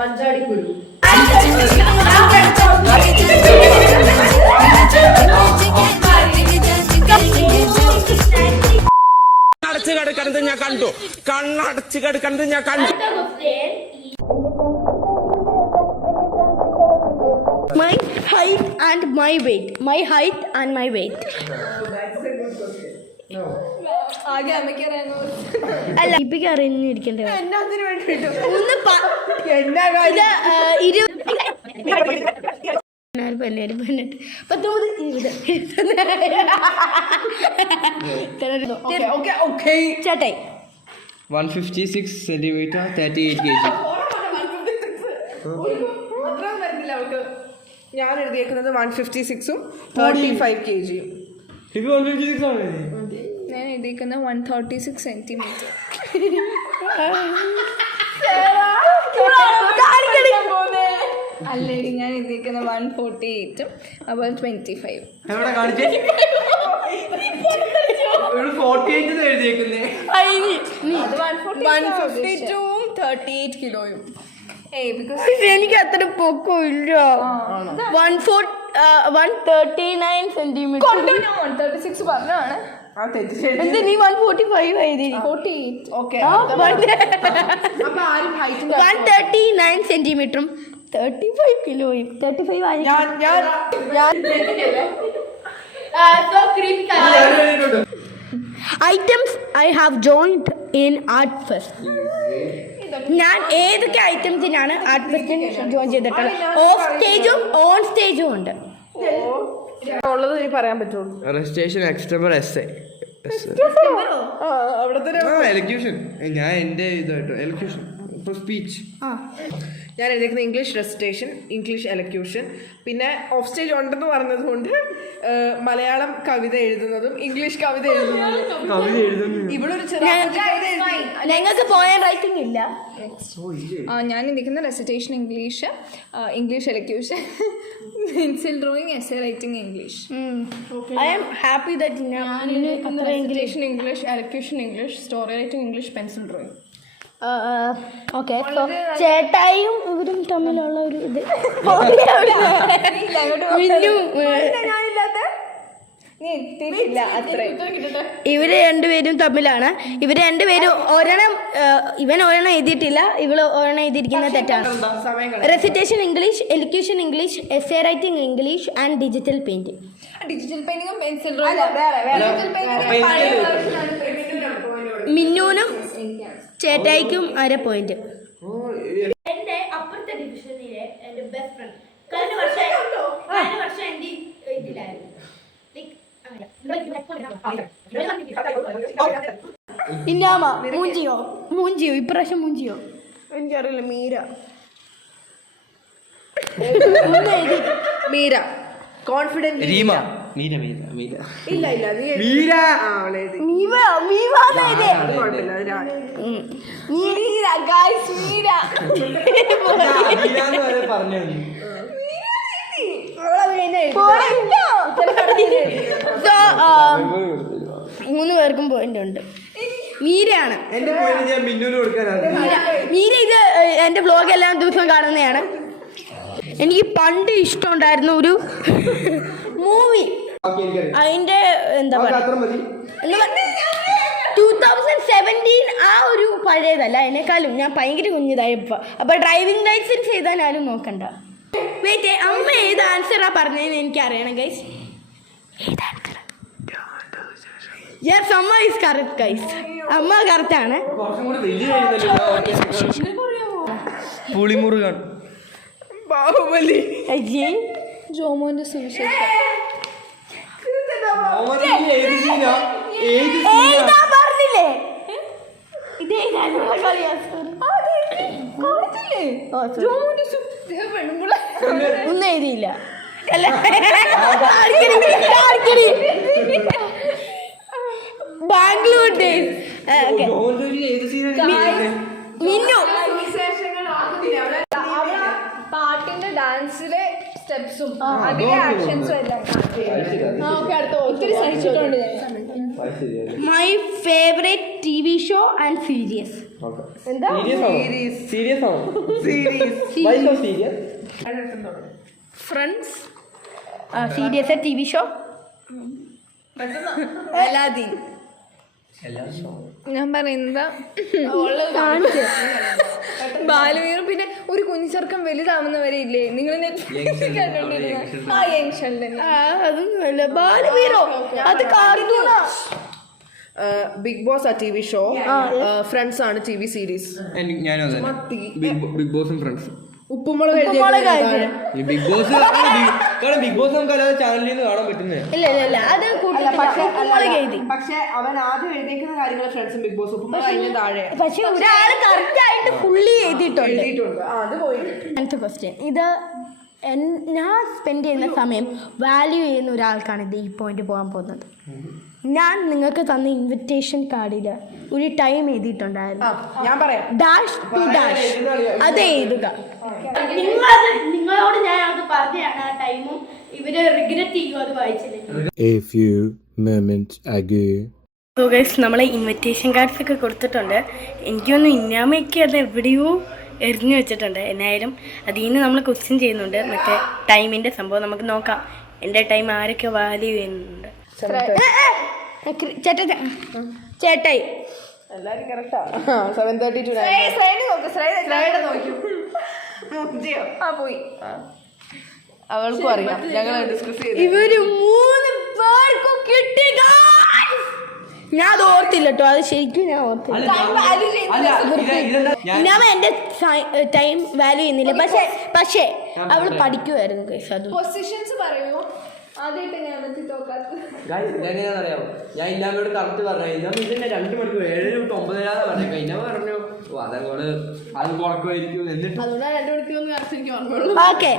മഞ്ചാടിക്കുരു. അടച്ചു കിടക്കണത് ഞാൻ കണ്ടു. കണ്ണടച്ചു കിടക്കണത് ഞാൻ കണ്ടു. My height and my weight. My height and my weight. ആകെ അമ്മയ്ക്ക് അറിയാവുന്ന അല്ല ഇപ്പിക്ക് അറിയുന്നിരിക്കണ്ടേ എന്നാത്തിന് വേണ്ടിട്ട് ഒന്ന് എന്നാ കാര്യം? 20 ചേട്ടായി 156 centimeter, 38 kg. അത്രയും വരുന്നില്ല അവൾക്ക്. ഞാൻ എഴുതിയേക്കുന്നത് 156ഉം 35 kg. ഞാൻ എഴുതിയിരിക്കുന്ന 136 സെന്റിമീറ്റർ. അല്ലേ ഞാൻ എഴുതിയിരിക്കുന്ന 148ഉം അപ്പോൾ 25. എവിടെ കാണിച്ചേ? 48 എഴുതിയേക്കുന്നേ. അത് 152ഉം 38 കിലോയും. എനിക്ക് അത്ര പൊക്കം ഇല്ല. 139 സെന്റിമീറ്റർ. 136 പറഞ്ഞാണ്. എന്ത് നീ 145 എഴുതി? 139 സെന്റിമീറ്ററും 35 കിലോയും. 35 items I have joined in art fest. ഞാൻ ഏതൊക്കെ ഐറ്റംസിനാണ് ആർട്ട് ഫെസ്റ്റിന് ജോയിൻ ചെയ്തിട്ടുള്ളത്? ഓഫ് സ്റ്റേജും ഓൺ സ്റ്റേജും ഉണ്ട്. ഉള്ളത് നീ പറയാൻ പറ്റുള്ളൂ. Registration, എക്സ്റ്റംബർ, SA, elocution. ഞാൻ എൻ്റെ ഇതായിട്ട് എലക്യൂഷൻ, സ്പീച്ച്. ഞാൻ എഴുതിയിരിക്കുന്നത് ഇംഗ്ലീഷ് റെസിറ്റേഷൻ, ഇംഗ്ലീഷ് എലക്യൂഷൻ, പിന്നെ ഓഫ് സ്റ്റേജ് ഉണ്ടെന്ന് പറഞ്ഞതുകൊണ്ട് മലയാളം കവിത എഴുതുന്നതും ഇംഗ്ലീഷ് കവിത എഴുതുന്നതും. ഇവിടെ ഒരു ചെറിയ ഞങ്ങൾക്ക് പോയാൻ റൈറ്റിംഗ് ഇല്ല. ഞാൻ ഇരിക്കുന്ന recitation English, English elocution, pencil drawing, essay writing English. I am happy that recitation English, elocution English, story writing English, pencil drawing. Okay. ചേട്ടായും ഇവരും തമ്മിലുള്ള ഒരു ഇത് ഇവര് രണ്ടുപേരും തമ്മിലാണ്. ഇവര് രണ്ടുപേരും ഇവൻ ഒരെണ്ണം എഴുതിയിട്ടില്ല, ഇവള് ഒരെണ്ണം എഴുതിയിരിക്കുന്നത് തെറ്റാണ്. Recitation English, elocution English, essay writing English and digital painting. Digital പെയിന്റിംഗും പെൻസിൽ ഡ്രോയിങ്. മിന്നൂനും ചേട്ടായിക്കും 1 പോയിന്റ്. എന്റെ അപ്പുറത്തെ ഡിവിഷനിലെ എന്റെ ബെസ്റ്റ് ഫ്രണ്ട് കഴിഞ്ഞ വർഷം എന്റെ ഇതിലായിരുന്നു. ഇന്നാമ മൂഞ്ചിയോ ഇപ്രാവശ്യം മൂഞ്ചിയോ എനിക്കറിയില്ല. മീര കോൺഫിഡന്റ്. രീമ. ഇല്ല നീ മീര. പറഞ്ഞു. 3 പേർക്കും പോയിന്റ് ഉണ്ട്. മീരയാണ് എന്റെ പോയിന്റ്. ഞാൻ മിന്നൂന് കൊടുക്കാനാണ്. മീര ഇത് എന്റെ വ്ലോഗ് എല്ലാ ദിവസവും കാണുന്നതാണ്. എനിക്ക് പണ്ട് ഇഷ്ടമുണ്ടായിരുന്ന ഒരു മൂവി, അതിന്റെ എന്താ പറയുക 2017 ആ ഒരു പഴയതല്ല, എന്നെക്കാളും ഞാൻ ഭയങ്കര കുഞ്ഞിതായപ്പോ. അപ്പൊ ഡ്രൈവിംഗ് ലൈസൻസ് എഴുതാനാലും നോക്കണ്ട. വെയിറ്റ്, അമ്മ ഏത് ആൻസറാ പറഞ്ഞതെന്ന് എനിക്ക് അറിയണം guys. Yes, Amma is correct guys. അമ്മ കറക്റ്റ് ആണ്. പുളിമുറുകൻ. ബാഹുബലി. ജോമോന്റെ സുവിശേഷം. പറഞ്ഞില്ലേ ഒന്നും എഴുതിയില്ല. ബാംഗ്ലൂർ ഡേയ്സ്. മിന്നു പാട്ടിന്റെ ഡാൻസിലെ സ്റ്റെപ്സും അതിലെ ആക്ഷൻസും എല്ലാം ഒത്തിരി സഹിച്ചിട്ടുണ്ട്. My favourite TV show and series. എന്താ സീരിയസ് ആണോ? Friends, series TV show. Aladdin. ഞാൻ പറയുന്നത് ബാലവീറും പിന്നെ ഒരു കുഞ്ഞിച്ചെറുക്കം വലുതാവുന്നവരെ ഇല്ലേ നിങ്ങൾ അതൊന്നുമല്ല ബാലവീരോ, അത് കാർട്ടൂണാ. ബിഗ് ബോസ് ആ TV ഷോ. ഫ്രണ്ട്സ് ആണ് TV സീരീസ്. ഞാനും അതെ, ബിഗ് ബോസും ഫ്രണ്ട്സും. ഉപ്പുമുളക് ബിഗ് ബോസ് കാരണം ബിഗ് ബോസ് നമുക്ക് അല്ലാതെ ചാനലിൽ നിന്ന് കാണാൻ പറ്റുന്നേ. ഇല്ല അത് പക്ഷെ അവൻ ആദ്യം എഴുതിയിരിക്കുന്ന കാര്യങ്ങൾ ഫ്രണ്ട്സും ബിഗ് ബോസ് ഉപ്പുമുളക് അതിന് താഴെ. പക്ഷെ ഒരാള് കറക്റ്റ് ആയിട്ട് ഫുള്ളി എഴുതിയിട്ടുണ്ട്. അത് പോയി. അടുത്ത ക്വസ്റ്റ്യൻ. ഇത് ഞാൻ സ്പെൻഡ് ചെയ്യുന്ന സമയം വാല്യൂ ചെയ്യുന്ന ഒരാൾക്കാണ് ഇത് ഈ പോയിന്റ് പോകാൻ പോകുന്നത്. ഞാൻ നിങ്ങൾക്ക് തന്ന ഇൻവിറ്റേഷൻ കാർഡിൽ ഒരു ടൈം എഴുതിയിട്ടുണ്ടായിരുന്നു. ഞാൻ പറയാം, ഡാഷ് ടു ഡാഷ്. അത് എഴുതുക. നിങ്ങളോട് ഞാൻ അത് പറഞ്ഞാണ് ആ ടൈമും ഇവര് റിഗ്രറ്റ് ചെയ്യും അത് വായിച്ചില്ല. A few moments ago. So guys, നമ്മളെ ഇൻവിറ്റേഷൻ കാർഡ്സ് ഒക്കെ കൊടുത്തിട്ടുണ്ട്. എനിക്കൊന്ന് ഇന്നാമയ്ക്ക് അത് എവിടെയോ എറിഞ്ഞു വെച്ചിട്ടുണ്ട്. എന്നായാലും അതിൽ നിന്ന് നമ്മൾ ക്വസ്റ്റ്യൻ ചെയ്യുന്നുണ്ട്. മറ്റേ ടൈമിൻ്റെ സംഭവം നമുക്ക് നോക്കാം. എൻ്റെ ടൈം ആരൊക്കെ വാല്യൂ ചെയ്യുന്നുണ്ട്. ചേട്ടായി എല്ലാരും കറക്റ്റാ. 7:30 പോയി. അവൾക്കും അറിയാം, ഞങ്ങൾ ഡിസ്കസ് ചെയ്തു. ഇവര് 3 പേർക്കും കിട്ടി. ഞാൻ അത് ഓർത്തില്ല കേട്ടോ, അത് ശരിക്കും ഞാൻ ഓർത്തില്ല. ഞാൻ എന്റെ ടൈം വാല്യൂ ചെയ്യുന്നില്ല. പക്ഷേ അവള് പഠിക്കുമായിരുന്നു. പൊസിഷൻസ് പറയുമോ? ആദ്യമായിട്ട് ഞാൻ അറിയാമോ, ഞാൻ ഇന്നാമയോട് കറക്റ്റ് പറഞ്ഞു. ഇന്നാമ ഇതിന്റെ 2 മണിക്കൂർ 7 തൊട്ട് 9 പറഞ്ഞു. ഇന്നാമ പറഞ്ഞു അതങ്ങോട് അത് കുഴപ്പമായിരിക്കും. എന്നിട്ട് അതുകൊണ്ടാണ് 2 മണിക്കൂർ കറക്റ്റ് എനിക്ക് ഓർമ്മയുള്ളൂ. ഓക്കെ,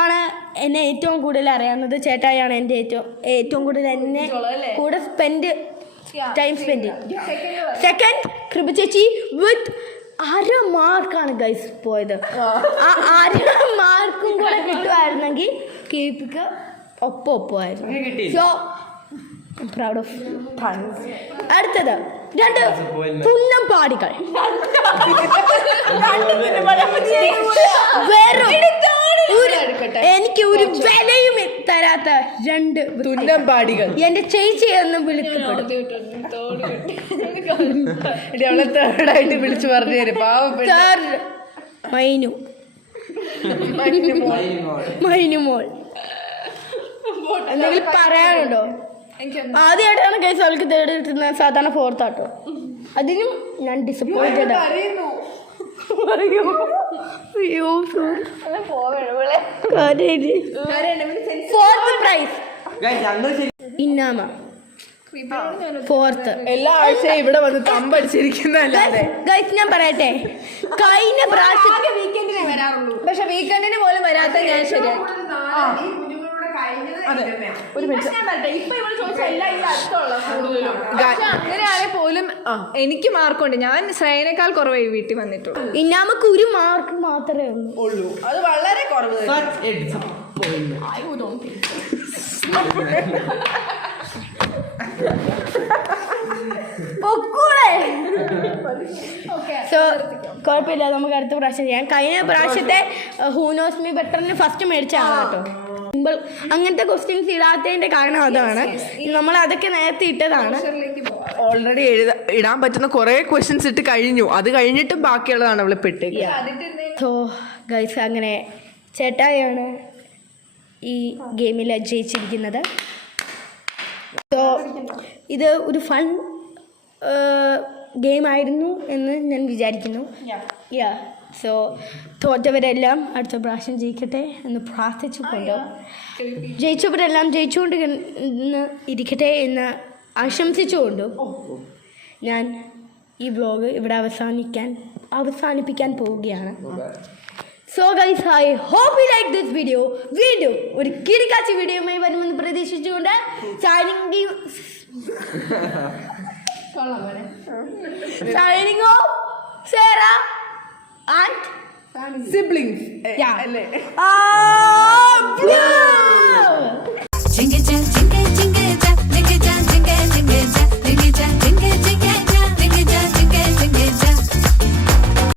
ആണ് എന്നെ ഏറ്റവും കൂടുതൽ അറിയാവുന്നത്. ചേട്ടായാണ് എൻ്റെ ഏറ്റവും കൂടുതൽ എന്നെ കൂടെ ടൈം സ്പെൻഡ്. സെക്കൻഡ് കൃപ ചേച്ചി വിത്ത് 1/2 മാർക്കാണ് ഗൈസ് പോയത്. ആ 1/2 മാർക്കും കൂടെ കിട്ടുമായിരുന്നെങ്കിൽ കേപ്പിക്ക് ഒപ്പമായിരുന്നു. So proud of. അടുത്തത് 2 പുന്നം പാടികൾ. എനിക്ക് ഒരു വിലയും തരാത്ത 2 തുന്നമ്പാടികൾ. എന്റെ ചേച്ചി എന്ന് വിളിക്കപ്പെടും. അവളെ തേർഡായിട്ട് വിളിച്ചു പറഞ്ഞു തരും. പാവപ്പെട്ട മൈനുമോൾ. എന്തെങ്കിലും പറയാനുണ്ടോ? ആദ്യമായിട്ടാണ് കേസ് അവൾക്ക് തേർഡ് കിട്ടുന്നത്. സാധാരണ 4th ആട്ടോ. അതിനും ഞാൻ ഡിസപ്പോയിന്റഡ്. ഇന്നാമ 4th. എല്ലാ ആഴ്ചയും ഇവിടെ വന്ന് തമ്പടിച്ചിരിക്കുന്നല്ലാതെ. ഗൈസ് ഞാൻ പറയട്ടെ, കഴിഞ്ഞ പ്രാവശ്യം വീക്കെൻഡിനെ വരാറുള്ളൂ. പക്ഷെ വീക്കെൻഡിന് പോലും വരാത്ത ഞാൻ ശരിയാക്കി. അങ്ങനെയാണെങ്കിൽ പോലും എനിക്ക് മാർക്കുണ്ട്. ഞാൻ ശ്രേയനേക്കാൾ കുറവായി വീട്ടിൽ വന്നിട്ടുള്ളൂ. ഇന്നാമക്ക് 1 മാർക്ക് മാത്രമേ ഉള്ളൂ. അത് വളരെ കുറവ്. സോ കുഴപ്പമില്ല, നമുക്ക് അടുത്ത പ്രാവശ്യം ചെയ്യാം. കഴിഞ്ഞ പ്രാവശ്യത്തെ ഹൂനോസ് മീ ബെറ്ററിന് ഫസ്റ്റ് മേടിച്ചാണ് കേട്ടോ. സിമ്പിൾ അങ്ങനത്തെ ക്വസ്റ്റ്യൻസ് ഇടാത്തതിന്റെ കാരണം അതാണ്. നമ്മൾ അതൊക്കെ നേരത്തെ ഇട്ടതാണ്. ഓൾറെഡി ഇടാൻ പറ്റുന്ന കുറെ ക്വസ്റ്റ്യൻസ് ഇട്ട് കഴിഞ്ഞു. അത് കഴിഞ്ഞിട്ടും ബാക്കിയുള്ളതാണ് അവള് പെട്ടേക്ക്. സോ ഗൈസ്, അങ്ങനെ ചേട്ടായാണ് ഈ ഗെയിമിൽ ജയിച്ചിരിക്കുന്നത്. സോ ഇത് ഒരു ഫൺ ഗെയിം ആയിരുന്നു എന്ന് ഞാൻ വിചാരിക്കുന്നു. സോ തോറ്റവരെല്ലാം അടുത്ത പ്രാവശ്യം ജയിക്കട്ടെ എന്ന് പ്രാർത്ഥിച്ചുകൊണ്ട്, ജയിച്ചവരെല്ലാം ജയിച്ചുകൊണ്ട് ഇരിക്കട്ടെ എന്ന് ആശംസിച്ചുകൊണ്ടും ഞാൻ ഈ വ്ലോഗ് ഇവിടെ അവസാനിപ്പിക്കാൻ പോവുകയാണ്. So guys, I hope you like this video. വീണ്ടും ഒരു കിടക്കാച്ചി വീഡിയോയുമായി വരുമെന്ന് പ്രതീക്ഷിച്ചുകൊണ്ട് signing off Sera and siblings അല്ലേ ആ